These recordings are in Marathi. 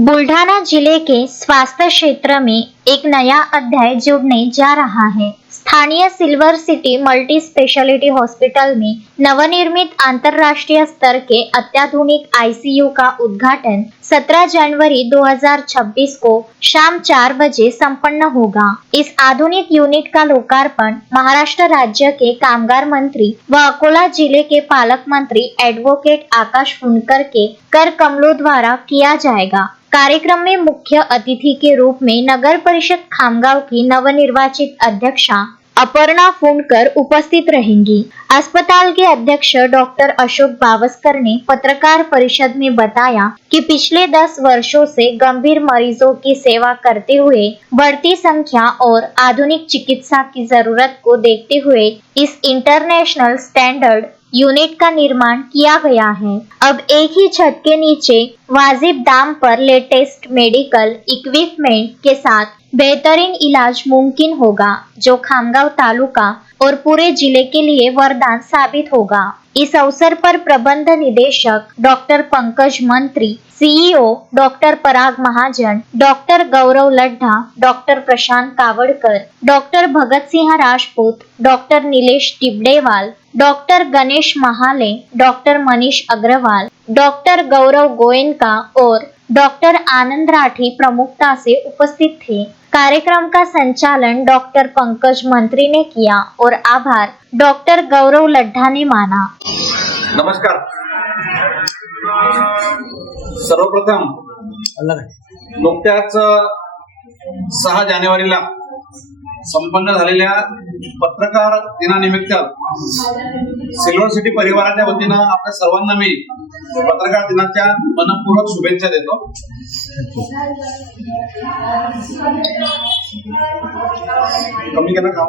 बुल्ढाना जिले के स्वास्थ्य क्षेत्र में एक नया अध्याय जुड़ने जा रहा है। स्थानीय silver city multi speciality hospital में नवनिर्मित अंतर्राष्ट्रीय स्तर के अत्याधुनिक आईसीयू का उद्घाटन 17 जनवरी 2026 को शाम 4 बजे संपन्न होगा। इस आधुनिक यूनिट का लोकार्पण महाराष्ट्र राज्य के कामगार मंत्री व अकोला जिले के पालक मंत्री एडवोकेट आकाश फुंडकर के कर कमलों द्वारा किया जाएगा। कार्यक्रम में मुख्य अतिथि के रूप में नगर परिषद खामगांव की नवनिर्वाचित अध्यक्षा अपर्णा फुंडकर उपस्थित रहेंगी। अस्पताल के अध्यक्ष डॉक्टर अशोक बावस्कर ने पत्रकार परिषद में बताया कि पिछले 10 वर्षों से गंभीर मरीजों की सेवा करते हुए बढ़ती संख्या और आधुनिक चिकित्सा की जरूरत को देखते हुए इस इंटरनेशनल स्टैंडर्ड यूनिट का निर्माण किया गया है। अब एक ही छत के नीचे वाजिब दाम पर लेटेस्ट मेडिकल इक्विपमेंट के साथ बेहतरीन इलाज मुमकिन होगा, जो खामगांव तालुका और पूरे जिले के लिए वरदान साबित होगा। इस अवसर पर प्रबंध निदेशक doctor Pankaj Mantri, CEO doctor Parag Mahajan, doctor Gaurav Laddha, doctor Prashant Kawadkar, doctor Bhagat Singh Rajput, doctor Nilesh Tibdewal, doctor Ganesh Mahale, doctor Manish Agrawal, doctor Gaurav Goenka और डॉक्टर आनंद राठी प्रमुखता से उपस्थित थे। कार्यक्रम का संचालन डॉक्टर पंकज मंत्री ने किया और आभार डॉक्टर गौरव लड्ढा ने माना। नमस्कार। सर्वप्रथम नुकत्याच 6 जानेवारीला संपन्न झालेल्या पत्रकार दिनानिमित्त सिल्वर सिटी परिवाराच्या वतीनं आपल्या सर्वांना मी पत्रकार दिनाच्या मनपूर्वक शुभेच्छा देतो। कमी केलं का?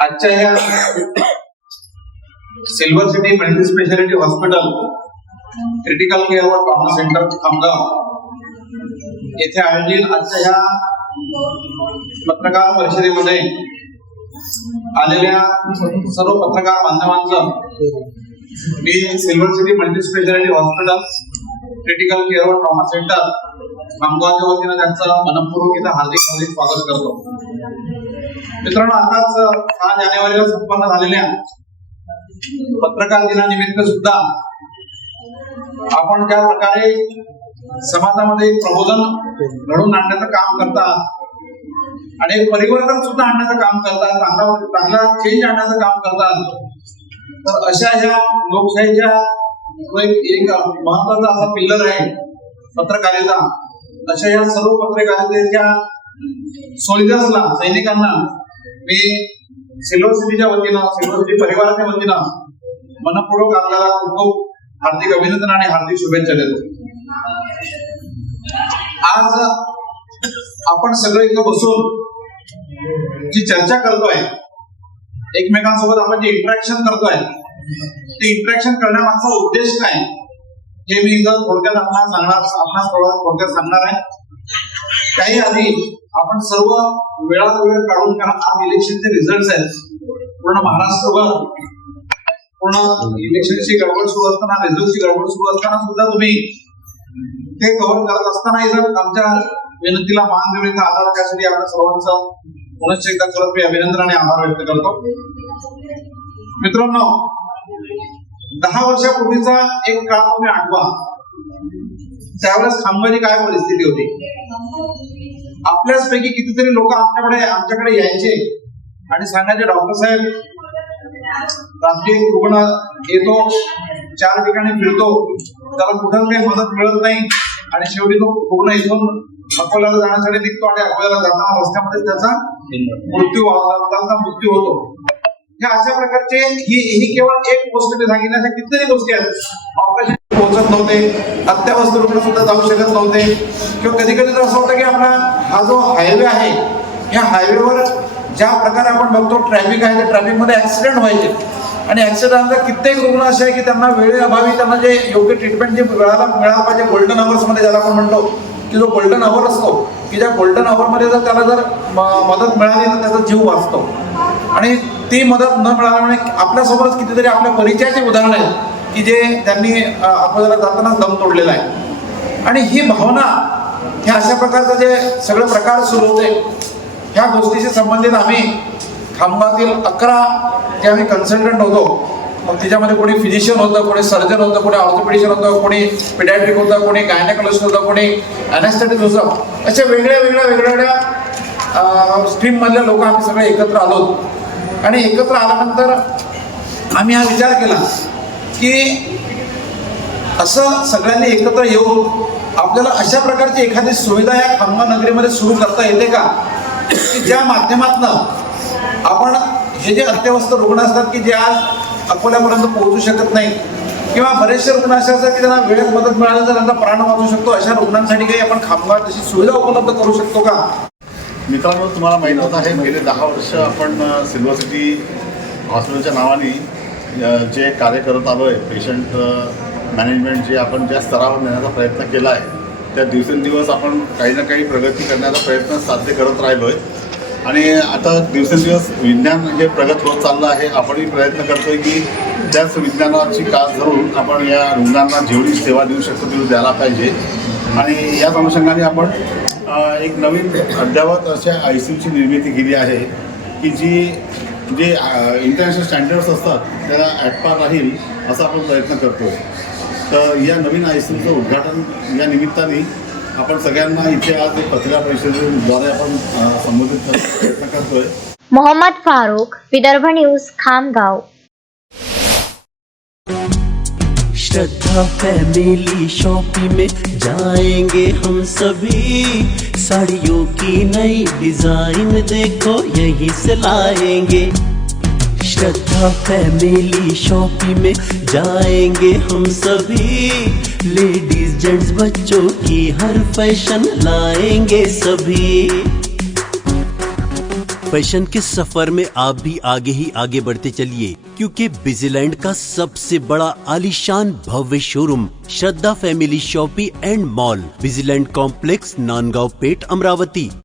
आजच्या या silver city multi speciality hospital critical care व ट्रॉमा सेंटर खामगाव येथे आयोजित आजच्या ह्या पत्रकार परिषदेमध्ये आलेल्या सर्व पत्रकार बांधवांचं मी silver city multi speciality hospital critical care व ट्रॉमा सेंटर खामगावच्या वतीनं त्यांचं मनपूर्वक इथं हार्दिक स्वागत करतो। मित्रांनो, आताच 6 जानेवारीला संपन्न झालेल्या पत्रकार दिनानिमित्त सुद्धा आपण ज्या प्रकारे समाजामध्ये प्रबोधन घडवून आणण्याचं काम करतात आणि परिवर्तन सुद्धा आणण्याचं काम करतात, चांगला चेंज आणण्याचं काम करतात, तर अशा ह्या लोकशाहीच्या एक महत्वाचा असा पिल्लर आहे पत्रकारिता। अशा या सर्व पत्रकारितेच्या सोल्जर्सला, सैनिकांना मी सिल्वर सिटीच्या वतीनं, सिल्वर सिटी परिवाराच्या वतीनं मनपूर्वक आपल्याला खूप हार्दिक अभिनंदन आणि हार्दिक शुभेच्छा देतो। आज आपण सगळे इथं बसून जी चर्चा करतोय, एकमेकांसोबत आपण जे इंटरॅक्शन करतोय, ते इंटरॅक्शन करण्यामागचा उद्देश काय हे मी इथं थोडक्यात थोडक्यात सांगणार आहे। काही आधी आपण सर्व वेळात वेळ काढून, कारण आज इलेक्शनचे रिझल्ट आहेत पूर्ण महाराष्ट्रभर, पूर्ण इलेक्शनची गडबड सुरू असताना, रिझल्टची गडबड सुरू असताना सुद्धा तुम्ही ते कव्हर करत असताना इथं आमच्या विनंतीला मान देऊन इथं आधार त्यासाठी आपल्या सर्वांचं पुनश्च एकदा करत मी अभिनंदन आणि आभार व्यक्त करतो। मित्रांनो, 10 वर्षापूर्वीचा एक काळ तुम्ही आठवा, त्यावेळेस खामगावची काय परिस्थिती होती। आपल्याच पैकी कितीतरी लोक आमच्याकडे यायचे आणि सांगायचे, डॉक्टर साहेब रात्री एक रुग्ण येतो, 4 ठिकाणी फिरतो, त्याला कुठं काही मदत मिळत नाही आणि शेवटी तो रुग्ण इथून अकोल्याला जाण्यासाठी निघतो आणि अकोल्याला जाताना रस्त्यामध्ये त्याचा मृत्यू होतो। ह्या अशा प्रकारचे ही केवळ एक गोष्ट मी सांगितली, अशा कितीतरी गोष्टी आहेत। ऑपरेशन पोहोचत नव्हते, अत्यावश्यक रुग्ण सुद्धा जाऊ शकत नव्हते, किंवा कधी कधी तर असं होतं की आपला हा जो हायवे आहे, ह्या हायवेवर ज्या प्रकारे आपण बघतो ट्रॅफिक आहे, त्या ट्रॅफिकमध्ये ऍक्सिडेंट व्हायचे आणि ऍक्सिडेंटला कित्येक रुग्ण असे आहे की त्यांना वेळेअभावी त्यांना जे योग्य ट्रीटमेंट जे मिळायला पाहिजे, गोल्डन अवर्स मध्ये ज्याला आपण म्हणतो, की जो गोल्डन आवर असतो की ज्या गोल्डन आवरमध्ये जर त्याला जर मदत मिळाली तर त्याचा जीव वाचतो. आणि ती मदत न मिळाल्यामुळे आपल्यासोबतच कितीतरी आपल्या परिचयाचे उदाहरण आहेत की जे त्यांनी आपल्याला जातानाच दम तोडलेला आहे. आणि ही भावना ह्या अशा प्रकारचं जे सगळे प्रकार सुरू होते ह्या गोष्टीशी संबंधित आम्ही खामगावातील 11 जे आम्ही कन्सल्टंट होतो. मग त्याच्यामध्ये कोणी फिजिशियन होतं, कोणी सर्जन होतं, कोणी ऑर्थोपेडिशियन होतं, कोणी पिडॅट्रिक होतं, कोणी गायनेकॉलॉजिस्ट होतं, कोणी ॲनेस्थेटिस्ट होतं. अशा वेगवेगळ्या स्ट्रीममधल्या लोक आम्ही सगळे एकत्र आलो. आणि एकत्र आल्यानंतर आम्ही हा विचार केला की असं सगळ्यांनी एकत्र येऊन आपल्याला अशा प्रकारची एखादी सुविधा या खामगाव नगरीमध्ये सुरू करता येते का की ज्या माध्यमातनं आपण हे जे अत्यवस्थ रुग्ण असतात की जे आज अकोल्यापर्यंत पोहोचू शकत नाही किंवा बरेचसे रुग्ण असे असतात की त्यांना वेळेत मदत मिळाली तर त्यांचा प्राण वाचू शकतो, अशा रुग्णांसाठी काही आपण खामगावात तशी सुविधा उपलब्ध करू शकतो का. मित्रांनो, तुम्हाला माहीतच आहे गेले 10 वर्ष आपण सिल्वर सिटी हॉस्पिटलच्या नावाने जे कार्य करत आलो आहे, पेशंट मॅनेजमेंट जे आपण ज्या स्तरावर नेण्याचा प्रयत्न केला आहे त्या दिवसेंदिवस आपण काही ना काही प्रगती करण्याचा प्रयत्न साध्य करत राहिलो आहे. आणि आता दिवसेंदिवस विज्ञान हे प्रगत होत चाललं आहे. आपणही प्रयत्न करतो आहे की त्याच विज्ञानाची कास धरून आपण या रुग्णांना जेवढी सेवा देऊ शकतो तेवढी द्यायला पाहिजे. आणि याच अनुषंगाने आपण एक नवीन अद्ययावत अशा ICUची निर्मिती केली आहे की जे इंटरनॅशनल स्टँडर्ड्स असतात त्याला ॲटपार राहील असा आपण प्रयत्न करतो आहे. तर या नवीन ICUचं उद्घाटन या निमित्ताने आपण सगळ्यांना इथे आज एक पत्रकार परिषदेद्वारे आपण संबोधित करण्याचा प्रयत्न करतोय. मोहम्मद फारूक, विदर्भ न्यूज, खामगाव. श्रद्धा फैमिली शॉपिंग में जाएंगे हम सभी, साड़ियों की नई डिजाइन देखो यहीं से लाएंगे. श्रद्धा फैमिली शॉपिंग में जाएंगे हम सभी, लेडीज जेंट्स बच्चों की हर फैशन लाएंगे सभी. फैशन के सफर में आप भी आगे ही आगे बढ़ते चलिए, क्योंकि बिजीलैंड का सबसे बड़ा आलीशान भव्य showroom Shraddha family shopping and mall, Busyland complex, Nandgaon Peth, Amravati.